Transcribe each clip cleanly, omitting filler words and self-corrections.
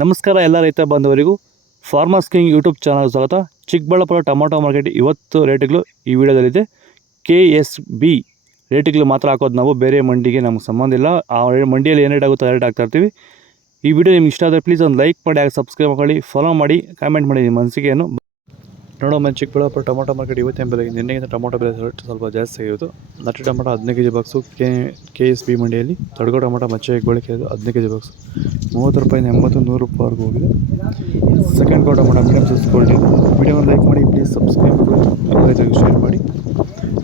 ನಮಸ್ಕಾರ ಎಲ್ಲ ರೈತ ಬಾಂಧವರಿಗೂ ಫಾರ್ಮರ್ಸ್ ಕಿಂಗ್ ಯೂಟ್ಯೂಬ್ ಚಾನಲ್ ಸ್ವಾಗತ. ಚಿಕ್ಕಬಳ್ಳಾಪುರ ಟೊಮೊಟೊ ಮಾರ್ಕೆಟ್ ಇವತ್ತು ರೇಟ್ಗಳು ಈ ವಿಡಿಯೋದಲ್ಲಿದೆ. KSB ರೇಟ್ಗಳು ಮಾತ್ರ ಹಾಕೋದು ನಾವು, ಬೇರೆ ಮಂಡಿಗೆ ನಮ್ಗೆ ಸಂಬಂಧ ಇಲ್ಲ. ಆ ಮಂಡಿಯಲ್ಲಿ ಏನು ರೇಟ್ ಆಗುತ್ತೋ ರೇಟ್ ಹಾಕ್ತಾ ಇರ್ತೀವಿ. ಈ ವಿಡಿಯೋ ನಿಮ್ಗೆ ಇಷ್ಟ ಆದರೆ ಪ್ಲೀಸ್ ಒಂದು ಲೈಕ್ ಮಾಡಿ, ಹಾಗೆ ಸಬ್ಸ್ಕ್ರೈಬ್ ಮಾಡಿ, ಫಾಲೋ ಮಾಡಿ, ಕಾಮೆಂಟ್ ಮಾಡಿ ನಿಮ್ಮ ಅನಿಸಿಕೆಯನ್ನು. ನೋಡೋಣ, ಚಿಕ್ಕಬಳ್ಳಾಪುರ ಟೊಮೊಟೊ ಮಾರ್ಕೆಟ್ ಇವತ್ತಿನ ಬೆಲೆ ನಿನ್ನೆಗಿಂತ ಟೊಮೊಟೊ ಬೆಲೆ ಸ್ವಲ್ಪ ಜಾಸ್ತಿ ಆಗಿತ್ತು. ನಾಟಿ ಟೊಮೊಟೊ 15 kg ಬಾಕ್ಸು KSB ಮಂಡಿಯಲ್ಲಿ. ತಡಗೋ ಟೊಮೊಟೊ ಮಚ್ಚೆ ಗೋಳಿಕೆ 15 kg ಬಾಕ್ಸು ₹30, 80, 100 ರೂಪಾಯಿವರೆಗೂ ಹೋಗಿದೆ. ಸೆಕೆಂಡ್ ಕೋ ಟೊಮೊಟೊ ಮೀಡಿಯಮ್ ಸೈಜ್ ಕ್ವಾಲಿಟಿ. ವಿಡಿಯೋನ ಲೈಕ್ ಮಾಡಿ, ಪ್ಲೀಸ್ ಸಬ್ಸ್ಕ್ರೈಬ್ ಮಾಡಿ, ಶೇರ್ ಮಾಡಿ.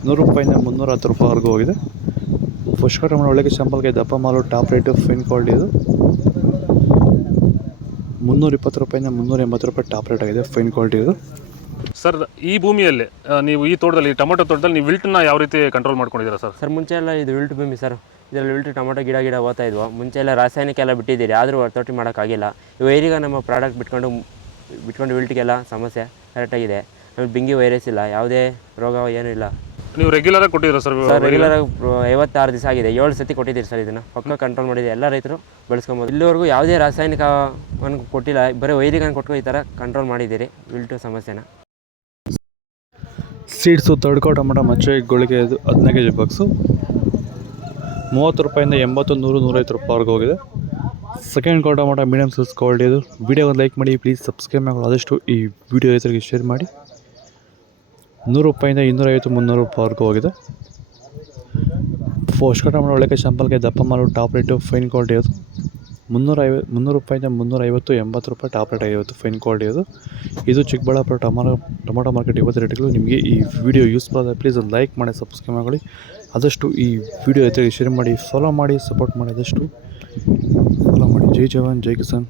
₹100, 310 ರೂಪಾಯಿವರೆಗೂ ಹೋಗಿದೆ. ಫಸ್ಟ್ ಕೋ ಟೊಮೊಟೊ ಒಳ್ಳೆಗೆ ಶಾಂಪಲ್ಗೆ ದಪ್ಪ ಮಾಲು, ಟಾಪ್ ರೇಟು, ಫೈನ್ ಕ್ವಾಲಿಟಿ ಇದು. ₹320, 380 ರೂಪಾಯಿ ಟಾಪ್ ರೇಟ್ ಆಗಿದೆ, ಫೈನ್ ಕ್ವಾಲಿಟಿ ಇದು. ಸರ್, ಈ ಭೂಮಿಯಲ್ಲಿ ನೀವು ಈ ತೋಟದಲ್ಲಿ ಟೊಮೊಟೊ ತೋಟದಲ್ಲಿ ನೀವು ವಿಲ್ಟನ್ನ ಯಾವ ರೀತಿ ಕಂಟ್ರೋಲ್ ಮಾಡ್ಕೊಂಡಿದ್ದೀರಾ ಸರ್? ಸರ್, ಮುಂಚೆ ಎಲ್ಲ ಇದು ವಿಲ್ಟ್ ಭೂಮಿ ಸರ್. ಇದರಲ್ಲಿ ವಿಲ್ಟ್ ಟೊಮೊಟೊ ಗಿಡ ಓದ್ತಾ ಇದ್ವು. ಮುಂಚೆ ಎಲ್ಲ ರಾಸಾಯನಿಕ ಎಲ್ಲ ಬಿಟ್ಟಿದ್ದೀರಿ, ಆದರೂ ತೋಟ ಮಾಡೋಕ್ಕಾಗಿಲ್ಲ. ಈಗ ನಮ್ಮ ಪ್ರಾಡಕ್ಟ್ ಬಿಟ್ಕೊಂಡು ವಿಲ್ಟ್ಗೆಲ್ಲ ಸಮಸ್ಯೆ ಕರೆಕ್ಟಾಗಿದೆ. ಆಮೇಲೆ ಬಿಂಗಿ ವೈರಸ್ ಇಲ್ಲ, ಯಾವುದೇ ರೋಗ ಏನೂ ಇಲ್ಲ. ನೀವು ರೆಗ್ಯುಲರಾಗಿ ಕೊಟ್ಟಿದ್ದೀರಾ ಸರ್? ರೆಗ್ಯುಲರಾಗಿ 56 ದಿವಸ ಆಗಿದೆ, 7 ಸತಿ ಕೊಟ್ಟಿದ್ದೀರಿ ಸರ್. ಇದನ್ನು ಪಕ್ಕ ಕಂಟ್ರೋಲ್ ಮಾಡಿದೆ, ಎಲ್ಲ ರೈತರು ಬಳಸ್ಕೊಬೋದು. ಇಲ್ಲಿವರೆಗೂ ಯಾವುದೇ ರಾಸಾಯನಿಕವನ್ನು ಕೊಟ್ಟಿಲ್ಲ, ಬರೀ ವೈರಿಗನ್ನು ಕೊಟ್ಟು ಈ ಥರ ಕಂಟ್ರೋಲ್ ಮಾಡಿದ್ದೀರಿ ವಿಲ್ಟು ಸಮಸ್ಯೆನ. ಸೀಡ್ಸು ತಡ್ಕೋ ಟೊಮೊಟೊ ಮಚ್ಚೆ ಗೋಳಿಗೆ 15 kg ಬಾಕ್ಸು ₹30, 80, 100, 150 ರೂಪಾಯಿವರೆಗೂ ಹೋಗಿದೆ. ಸೆಕೆಂಡ್ ಕೋ ಟೊಮೊಟೊ ಮೀಡಿಯಮ್ ಸೈಜ್ ಕ್ವಾಲಿಟಿ ಇದು. ವಿಡಿಯೋ ಒಂದು ಲೈಕ್ ಮಾಡಿ, ಪ್ಲೀಸ್ ಸಬ್ಸ್ಕ್ರೈಬ್ ಮಾಡಿ, ಆದಷ್ಟು ಈ ವಿಡಿಯೋ ರೈತರಿಗೆ ಶೇರ್ ಮಾಡಿ. ₹100, 250, 300 ರೂಪಾಯಿವರೆಗೂ ಹೋಗಿದೆ. ಫಸ್ಟ್ ಕೋ ಟೊಮೊಟೊ ಒಳ್ಳೆಗೆ ಶಾಂಪಲ್ಗೆ ದಪ್ಪ ಮಾಲು, ಟಾಪ್ ರೇಟು, ಫೈನ್ ಕ್ವಾಲಿಟಿ ಅದು. ₹300, 350, 80 ರೂಪಾಯಿ ಟಾಪ್ ರೇಟ್ ಆಗಿರುತ್ತೆ, ಫೈನ್ ಕ್ವಾಲಿಟಿ ಅದು. ಇದು ಚಿಕ್ಕಬಳ್ಳಾಪುರ ಟೊಮೊಟೊ ಮಾರ್ಕೆಟ್ ಇವತ್ತು ರೇಟ್ಗಳು. ನಿಮಗೆ ಈ ವಿಡಿಯೋ ಯೂಸ್ಫುಲ್ ಆದರೆ ಪ್ಲೀಸ್ ಒಂದು ಲೈಕ್ ಮಾಡಿ, ಸಬ್ಸ್ಕ್ರೈಬ್ ಮಾಡಿ, ಆದಷ್ಟು ಈ ವಿಡಿಯೋ ಜೊತೆಗೆ ಶೇರ್ ಮಾಡಿ, ಫಾಲೋ ಮಾಡಿ, ಸಪೋರ್ಟ್ ಮಾಡಿ, ಆದಷ್ಟು ಫಾಲೋ ಮಾಡಿ. ಜೈ ಜವಾನ್, ಜೈ ಕಿಸಾನ್.